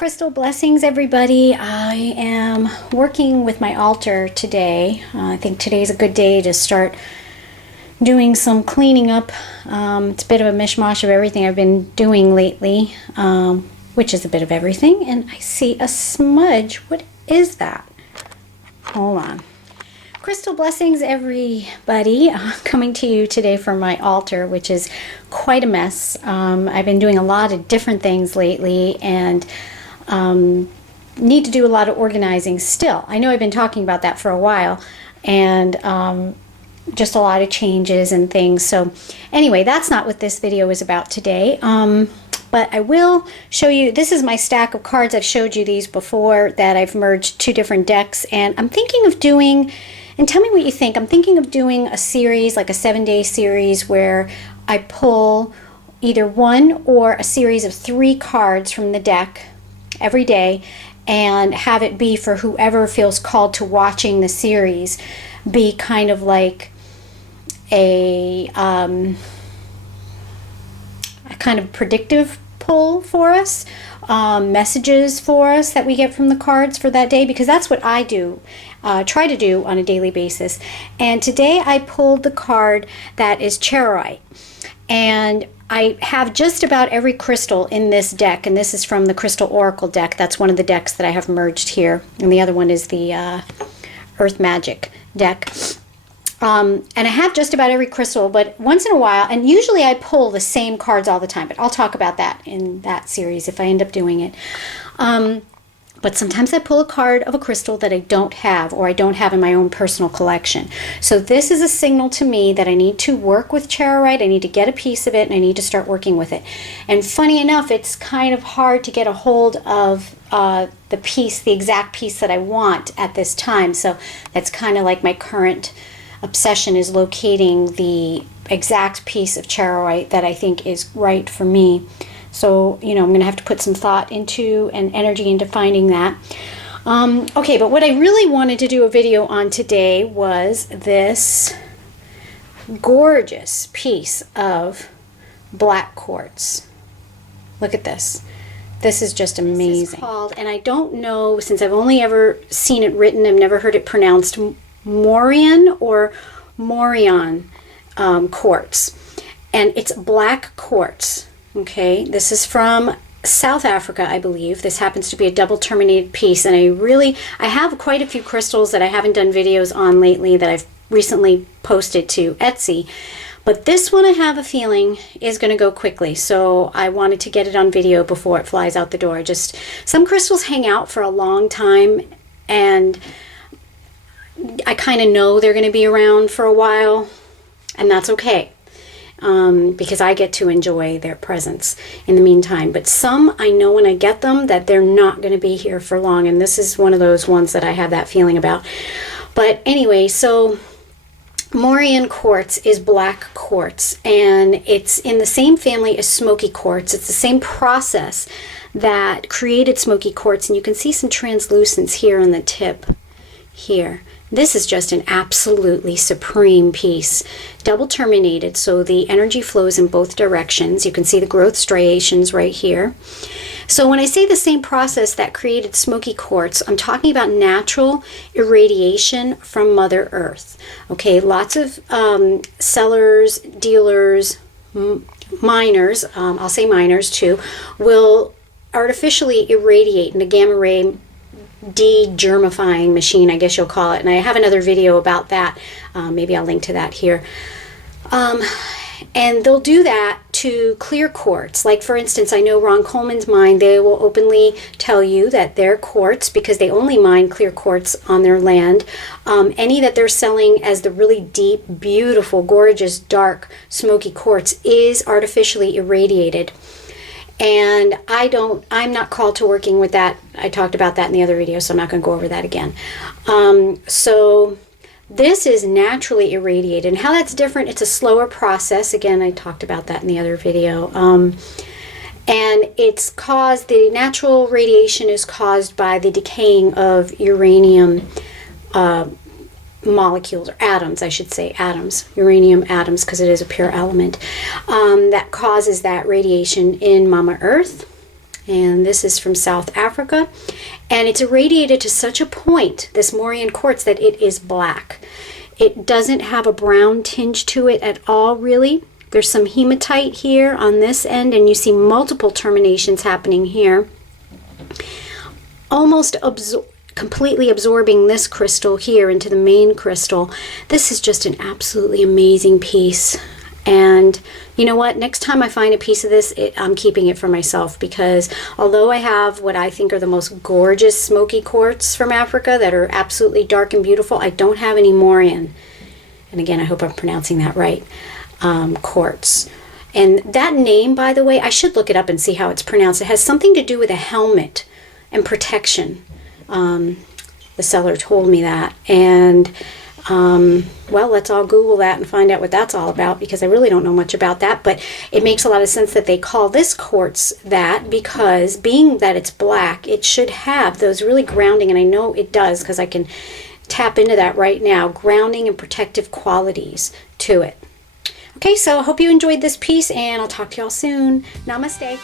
Crystal blessings, everybody. I am working with my altar today. I think today's a good day to start doing some cleaning up. It's a bit of a mishmash of everything I've been doing lately, which is a bit of everything. And I see a smudge. What is that? Hold on. Crystal blessings, everybody. Coming to you today from my altar, which is quite a mess. I've been doing a lot of different things lately and need to do a lot of organizing still. I know I've been talking about that for a while, and just a lot of changes and things. So anyway, that's not what this video is about today. But I will show you, this is my stack of cards. I've showed you these before, that I've merged two different decks, and I'm thinking of doing, and tell me what you think, I'm thinking of doing a series, like a 7-day series, where I pull either one or a series of 3 cards from the deck every day, and have it be for whoever feels called to watching the series, be kind of like a kind of predictive pull for us, messages for us that we get from the cards for that day, because that's what I do, try to do on a daily basis. And today I pulled the card that is charoite, and I have just about every crystal in this deck, and this is from the Crystal Oracle deck. That's one of the decks that I have merged here, and the other one is the Earth Magic deck. And I have just about every crystal, but once in a while, and usually I pull the same cards all the time, but I'll talk about that in that series if I end up doing it. But sometimes I pull a card of a crystal that I don't have, or I don't have in my own personal collection. So this is a signal to me that I need to work with charoite, I need to get a piece of it, and I need to start working with it. And funny enough, it's kind of hard to get a hold of the piece, the exact piece that I want at this time. So that's kind of like my current obsession, is locating the exact piece of charoite that I think is right for me. So, you know, I'm going to have to put some thought into and energy into finding that. Okay, but what I really wanted to do a video on today was this gorgeous piece of black quartz. Look at this. This is just amazing. This is called, and I don't know, since I've only ever seen it written, I've never heard it pronounced, Morion or Morion Quartz. And it's black quartz. Okay, this is from South Africa, I believe. This happens to be a double-terminated piece, and I have quite a few crystals that I haven't done videos on lately that I've recently posted to Etsy. But this one, I have a feeling, is going to go quickly, so I wanted to get it on video before it flies out the door. Just some crystals hang out for a long time, and I kind of know they're going to be around for a while, and that's okay. Because I get to enjoy their presence in the meantime. But some, I know when I get them that they're not going to be here for long, and this is one of those ones that I have that feeling about. But anyway, so Morion Quartz is black quartz, and it's in the same family as smoky quartz. It's the same process that created smoky quartz, and you can see some translucence here on the tip here. This is just an absolutely supreme piece. Double terminated, so the energy flows in both directions. You can see the growth striations right here. So when I say the same process that created smoky quartz, I'm talking about natural irradiation from Mother Earth. Okay, lots of sellers, dealers, miners, I'll say miners too, will artificially irradiate in a gamma ray de-germifying machine, I guess you'll call it. And I have another video about that. Maybe I'll link to that here. And they'll do that to clear quartz. Like, for instance, I know Ron Coleman's mine, they will openly tell you that their quartz, because they only mine clear quartz on their land, any that they're selling as the really deep, beautiful, gorgeous, dark, smoky quartz is artificially irradiated. And I'm not called to working with that. I talked about that in the other video, so I'm not going to go over that again. So this is naturally irradiated. And how that's different, it's a slower process. Again, I talked about that in the other video. And it's caused, the natural radiation is caused by the decaying of uranium molecules, or atoms, I should say, atoms, uranium atoms, because it is a pure element, that causes that radiation in Mama Earth. And this is from South Africa. And it's irradiated to such a point, this Morion Quartz, that it is black. It doesn't have a brown tinge to it at all, really. There's some hematite here on this end, and you see multiple terminations happening here. Almost completely absorbing this crystal here into the main crystal. This is just an absolutely amazing piece. And you know what? Next time I find a piece of this, I'm keeping it for myself, because although I have what I think are the most gorgeous smoky quartz from Africa that are absolutely dark and beautiful, I don't have any Morion. And again, I hope I'm pronouncing that right. Quartz. And that name, by the way, I should look it up and see how it's pronounced. It has something to do with a helmet and protection. The seller told me that. And well, let's all Google that and find out what that's all about, because I really don't know much about that. But it makes a lot of sense that they call this quartz that, because being that it's black, it should have those really grounding, and I know it does because I can tap into that right now, grounding and protective qualities to it. Okay, so I hope you enjoyed this piece, and I'll talk to y'all soon. Namaste.